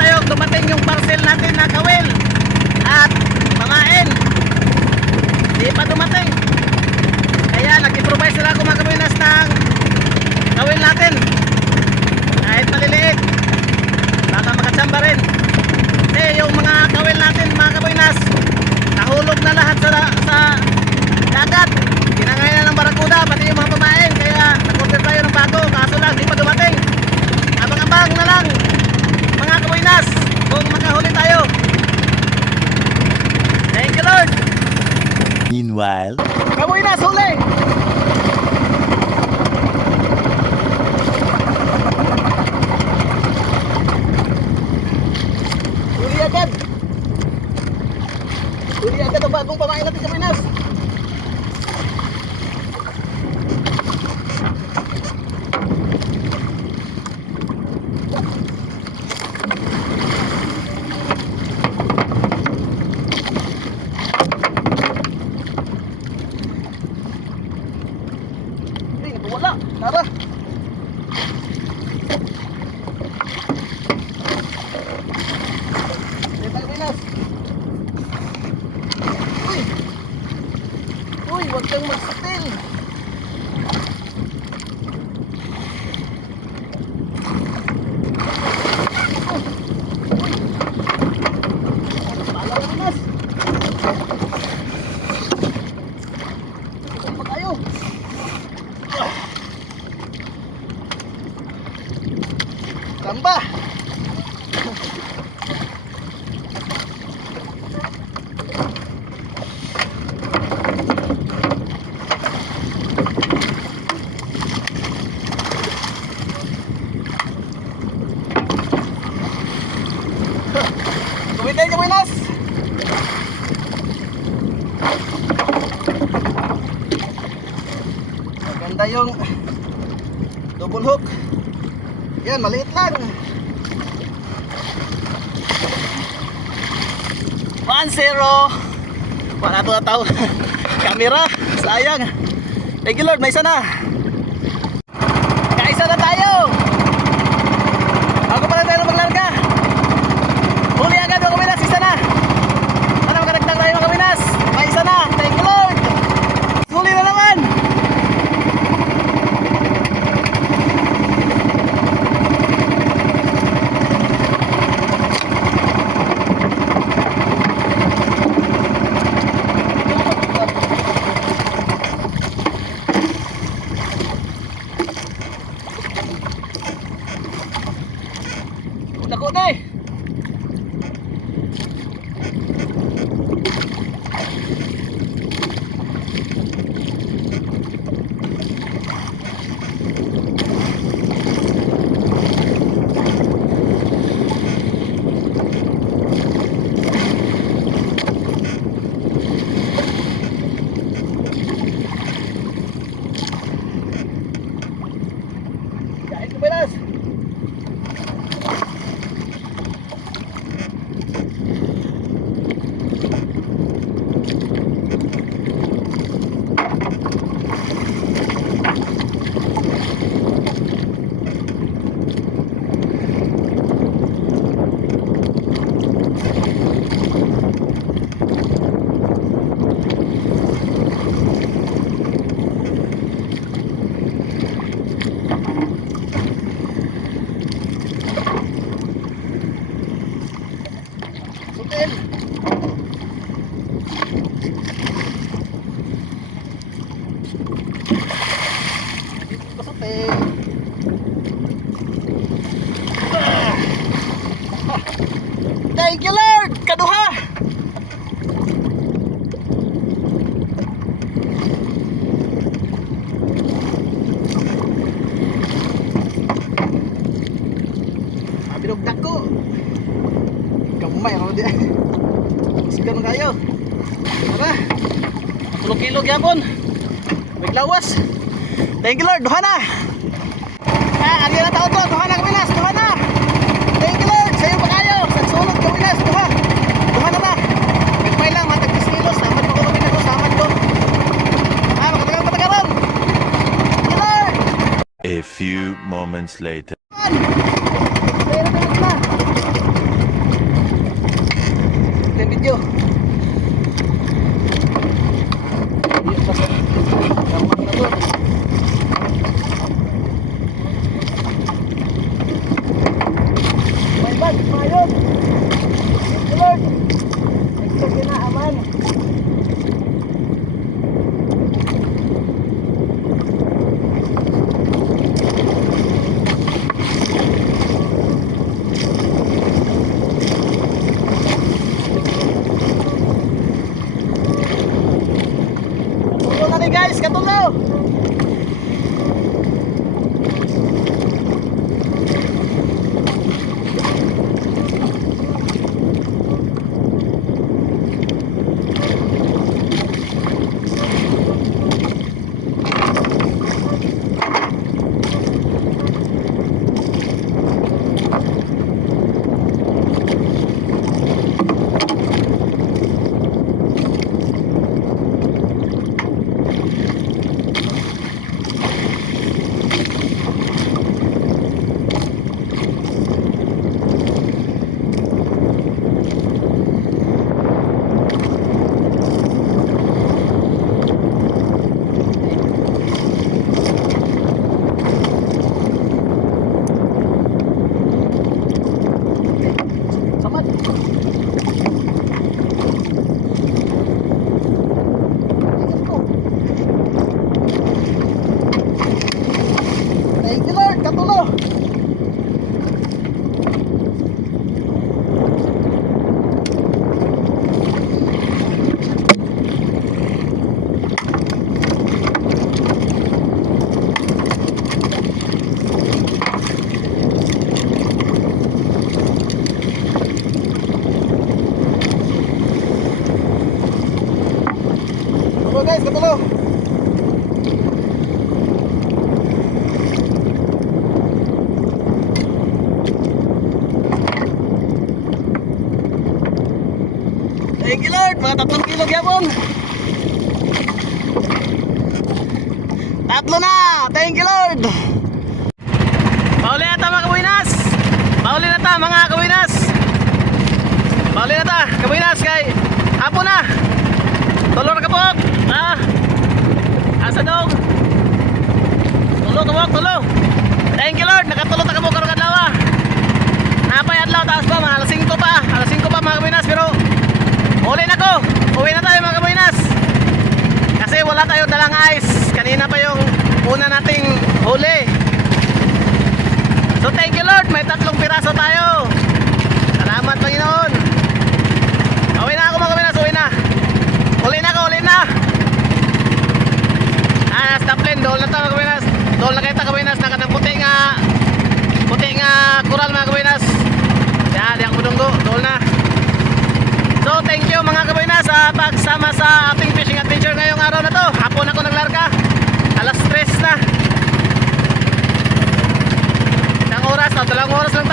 tayo dumating yung parcel natin na kawil at pamain. Di pa dumating. Kaya nag-improvise sila ako mga kawinas ng kawil natin. Kahit maliliit, baka makatsamba rin. Kasi yung mga kawil natin mga kawinas, nahulog na lahat sa dagat. Kinangainan ng barakuda, pati yung mga pamain. Kaya nag-order tayo ng bago, kaso lang di pa dumating. Abang-abang na lang mga kawinas kung makahuli tayo. Thank you Lord. Meanwhile, Kawinas huli. Huli agad. Huli agad ang bagong pamain natin kawinas. Wala, tara. Dito kawinas. Uy. Uy, wag kang magsatil. Pala kawinas. Pa tayo. Tamba. Tumitay ka Minas. Maganda yung double hook. Yan, maliit lang. 1-0. Wala ito na tao. Camera, sayang. Thank you Lord, may isa na. Kaisa na tayo. Ako pala tayo maglarga. Huli agad mga kawinas, isa na. Ano, makaragdag tayo mga kawinas. May isa na, thank you Lord. Huli na naman. Dako na eh. Kahit kabilas. Sutil. Sutil. Thank you Lord. Kaduha. Abinugdak ko. Gamay ako di. Sigan kayo. Tara. 10 kilo gyapon. May lawas. Thank you Lord, duha na. Ari na tao to, duha na kawinas, duha na. Thank you Lord, sayo pa kayo. Sa sulod kawinas, duha. Duha na ba? Nagpay lang, matag 10 kilos. Samad pa ko kami na to, samad ko. Makatagal patagaran. Thank you Lord. a few moments later. Tayo na. ni guys, katulo. Samad. Thank you Lord, katulo. Katulo guys, katulo. Thank you Lord, mga 3 kilo gyapon. Tatlo na, thank you Lord. Pauli na ta mga kawinas. Pauli na ta mga kawinas. Pauli na ta, kawinas kay hapon na. Tulor ka po. Asa dong? Tulo ka po, tulo. Thank you Lord, nakatulot ka po karong adlaw. Napay adlaw taas pa, mga alas 5 pa. Alas 5 pa mga kawinas, pero uli na ko. Uwi na tayo mga kawinas. Kasi wala tayo dalang ice. Kanina pa yung una nating huli. So thank you Lord, may 3 piraso tayo. Salamat Panginoon. Uwi na ako mga kawinas, uwi na. Uli na ko, uli na. Stop line, dool na ta mga kawinas. Dool na kayo ta kawinas, nakanang puti nga kural mga kawinas. Yan, di ako budunggo, dool na. So thank you mga kawinas sa pagsama sa ating fishing adventure ngayong araw na to. Hapon ako naglarga, alas 3 na. Isang oras, 2 oras lang